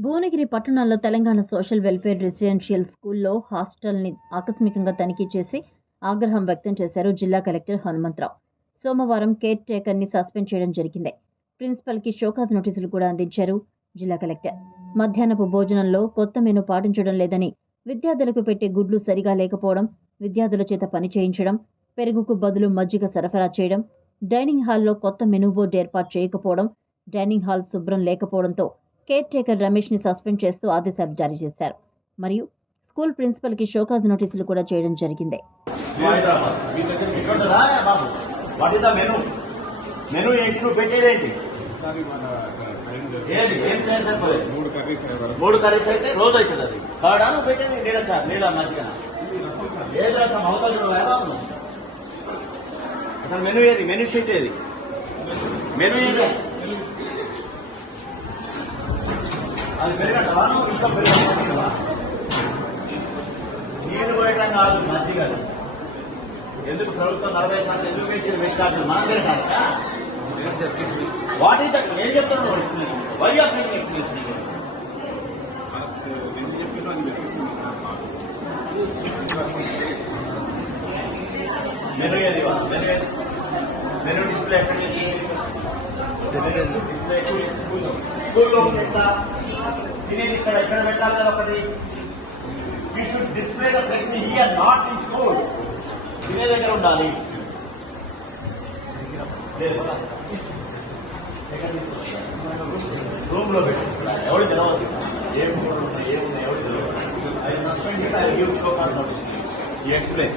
భువనగిరి పట్టణంలో Telangana social welfare residential స్కూల్లో హాస్టల్ని ఆకస్మికంగా తనిఖీ చేసి ఆగ్రహం వ్యక్తం చేశారు జిల్లా కలెక్టర్ హనుమంతరావు. సోమవారం కేర్ టేకర్ని సస్పెండ్ చేయడం జరిగింది. ప్రిన్సిపల్కి షోకాజ్ నోటీసులు కూడా అందించారు జిల్లా కలెక్టర్. మధ్యాహ్నపు భోజనంలో కొత్త మెను పాటించడం లేదని విద్యార్థులకు పెట్టే గుడ్లు సరిగా లేకపోవడం విద్యార్థుల చేత పని చేయించడం పెరుగుకు బదులు మజ్జిగ సరఫరా చేయడం డైనింగ్ హాల్లో కొత్త మెనూ బోర్డు ఏర్పాటు చేయకపోవడం డైనింగ్ హాల్ శుభ్రం లేకపోవడంతో కేర్ టేకర్ రమేష్ని సస్పెండ్ చేస్తూ ఆదేశాలు జారీ చేశారు. మరియు స్కూల్ ప్రిన్సిపల్కి షోకాజ్ నోటీసులు కూడా చేయడం జరిగింది. మూడు కర్రీస్ అయితే రోజు అవుతుంది అది కాడా నువ్వు పెట్టేది సార్ ఏది మెను ఏది? మెను షీట్ ఏది? మెను ఏది? అది పెరగటవా నువ్వు ఇంట్లో పెరగటవా నీళ్లు పోయటం కాదు మధ్య ఎందుకు ప్రభుత్వం నలభై శాతం ఎందుకు పెంచింది పెట్టాలి మనం పెరగాలరా వాట్ ఈస్ దట్ ఏం చెప్తున్నావు explanation why are making explanation మనకు ఎందుకు చెప్పినా అది పెట్టేస్తుంది మెను ఏది వా? మెను ఏది మెను డిస్ప్లే ఎక్కడ డిస్ప్లే స్కూల్లో పెట్టా తినేది ఇక్కడ ఎక్కడ పెట్టాలి కదా ఒకటి you should display the flex here not in school తినే దగ్గర ఉండాలి రూమ్లో పెట్టి ఎవరు తెలవదు ఏం కూడా ఉన్నాయి ఏమున్నాయి ఎవరు తెలియదు I suspend I give show can you explain